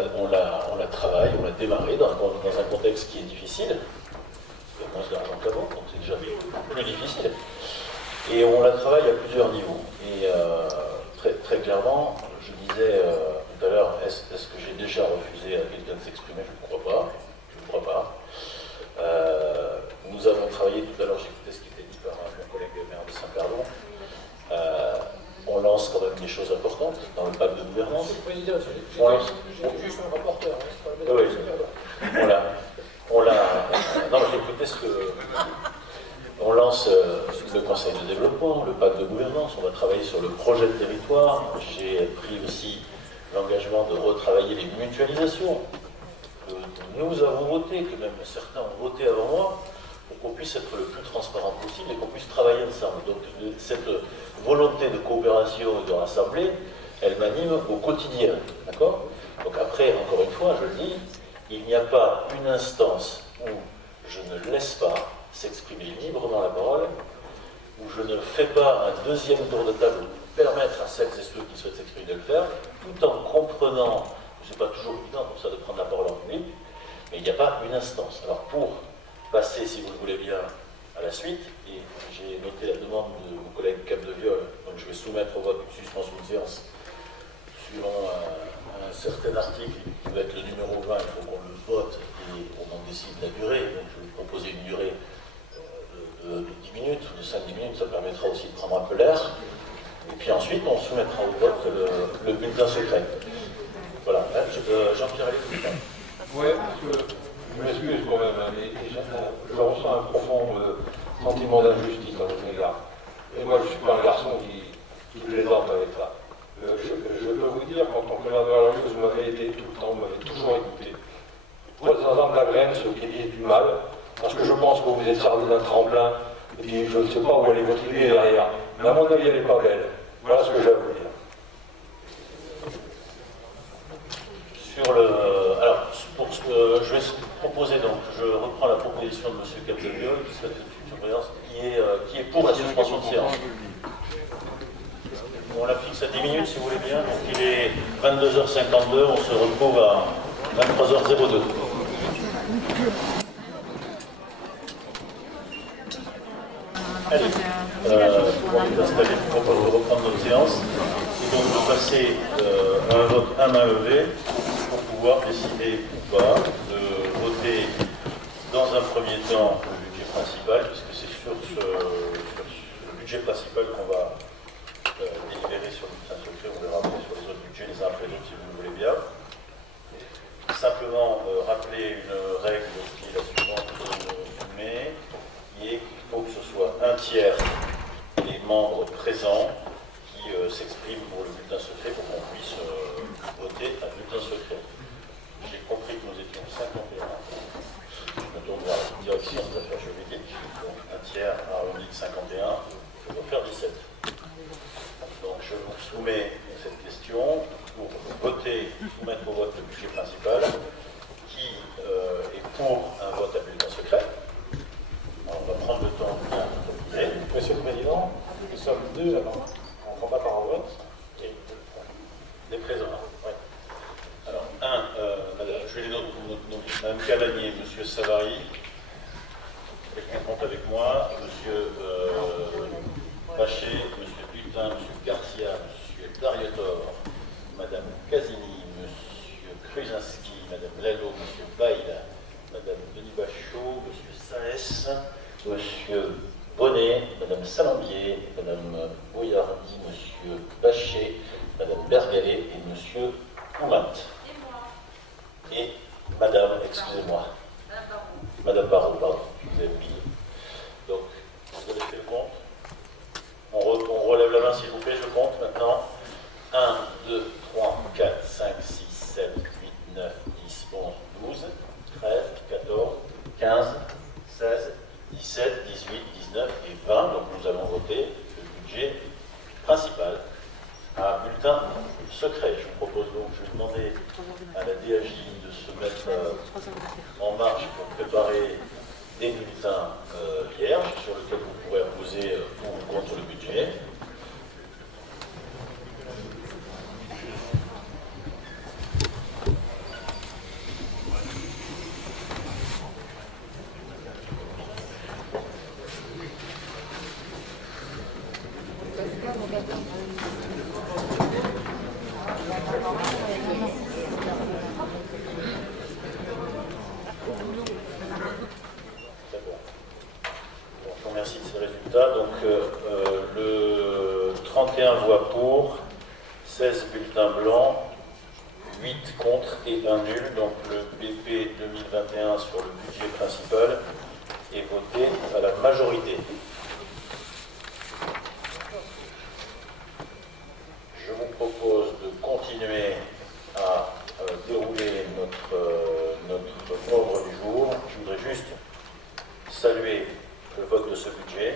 la travaille, on l'a démarré dans un contexte qui est difficile. Il y a moins d'argent qu'avant, donc c'est déjà plus difficile. Et on la travaille à plusieurs niveaux. Et très clairement, je disais tout à l'heure, est-ce que j'ai déjà refusé à quelqu'un de s'exprimer? Je ne crois pas. Nous avons travaillé tout à l'heure, j'ai écouté ce qui était dit par mon collègue maire de Saint-Perdon. On lance quand même des choses importantes dans le pacte de gouvernance. Monsieur le Président, je suis un rapporteur. Non, j'ai écouté ce que... On lance le conseil de développement, le pacte de gouvernance, on va travailler sur le projet de territoire. J'ai pris aussi l'engagement de retravailler les mutualisations que nous avons votées, que même certains ont voté avant moi, pour qu'on puisse être le plus transparent possible et qu'on puisse travailler ensemble. Donc cette volonté de coopération et de rassembler, elle m'anime au quotidien. D'accord? Donc après, encore une fois, je le dis, il n'y a pas une instance où je ne laisse pas s'exprimer librement la parole, où je ne fais pas un deuxième tour de table pour permettre à celles et ceux qui souhaitent s'exprimer de le faire, tout en comprenant, ce n'est pas toujours évident comme ça de prendre la parole en public, mais il n'y a pas une instance. Alors pour passer, si vous le voulez bien, à la suite, et j'ai noté la demande de mon collègue Capdeviol, donc je vais soumettre au vote une suspension de séance suivant certain article qui doit être le numéro 20, il faut qu'on le vote et on en décide la durée. Donc je vais vous proposer une durée de 10 minutes, de 5-10 minutes, ça permettra aussi de prendre un peu l'air. Et puis ensuite, on soumettra au vote le bulletin secret. Voilà, Jean-Pierre Allais. Oui, parce que je m'excuse quand même, hein, mais je ressens un profond sentiment d'injustice à votre égard. Et moi, je ne suis pas un garçon qui plaisante avec ça. Je peux vous dire, quand on fait la chose, vous m'avez aidé tout le temps, vous m'avez toujours écouté. Prenez-en de la graine, ce qui est du mal, parce que je pense que vous vous êtes servi d'un tremplin, et puis je ne sais pas où elle est votre idée derrière. Mais à mon avis, elle n'est pas belle. Voilà ce que j'ai à vous dire. Alors, je vais proposer, donc, je reprends la proposition de M. Capdeviol, qui souhaite une surveillance, qui est pour la suspension de séance. On la fixe à 10 minutes, si vous voulez bien. Donc, il est 22h52, on se retrouve à 23h02. Allez, pour nous installer, je propose de reprendre notre séance et donc de passer à un vote à main levée pour pouvoir décider ou pas de voter dans un premier temps le budget principal, puisque c'est sur le budget principal qu'on va délibérer sur le bulletin secret. On verra après sur les autres budgets les uns après les autres si vous le voulez bien. Simplement rappeler une règle qui est la suivante mais qui est qu'il faut que ce soit un tiers des membres présents qui s'expriment pour le bulletin secret pour qu'on puisse voter un bulletin secret. J'ai compris que nous étions 51. Je me tourne vers la direction des affaires juridiques. Donc un tiers arrondi de 51, ça doit faire 17. Donc je vous soumets cette question pour soumettre au vote le budget principal, qui est pour un vote à bulletin secret. Alors, on va prendre le temps de bien proposer. Monsieur le Président, nous sommes deux avant. On ne prend pas par un vote. Et des présents. Ouais. Alors, je vais les noter. Mme Cavanier, M. Savary, quelqu'un compte avec moi, M. Bachet, M. Butin, M. Garcia, M. Darietor, Mme Casini, M. Kruzinski, Mme Lalo, M. Bail, Mme Denis Bachot, M. Saès, M. Bonnet, Mme Salambier, Mme Boyardi, M. Bachet, Mme Bergalet et M. Oumat. Et Madame, excusez-moi, Madame Barraud, pardon, je vous ai oublié. Donc, vous avez fait le compte. On relève la main s'il vous plaît, je compte maintenant. 1, 2, 3, 4, 5, 6, 7, 8, 9, 10, 11, 12, 13, 14, 15, 16, 17, 18, 19 et 20. Donc nous allons voter le budget principal à bulletin secret. Je vous propose donc, je vais demander à la DAJ de se mettre en marche pour préparer des bulletins vierges sur lesquels vous pourrez apposer pour ou contre le budget. Merci de ces résultats. Donc, le 31 voix pour, 16 bulletins blancs, 8 contre et 1 nul. Donc, le BP 2021 sur le budget principal est voté à la majorité. Je vous propose de continuer à dérouler notre ordre du jour. Je voudrais juste saluer le vote de ce budget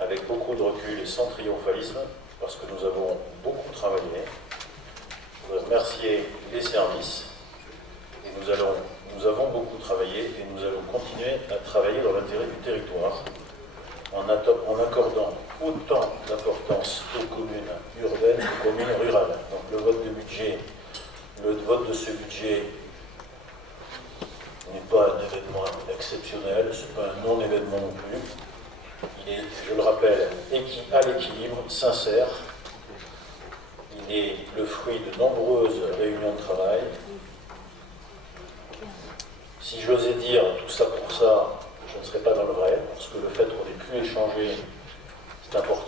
avec beaucoup de recul et sans triomphalisme parce que nous avons beaucoup travaillé. Je voudrais remercier les services et nous avons beaucoup travaillé et nous allons continuer à travailler dans l'intérêt du territoire en accordant autant d'importance aux communes urbaines qu'aux communes rurales. Donc le vote de ce budget n'est pas un événement exceptionnel, ce n'est pas un non-événement non plus. Il est, je le rappelle, à l'équilibre, sincère. Il est le fruit de nombreuses réunions de travail. Si j'osais dire tout ça pour ça, je ne serais pas dans le vrai, parce que le fait qu'on ait pu échanger, c'est important.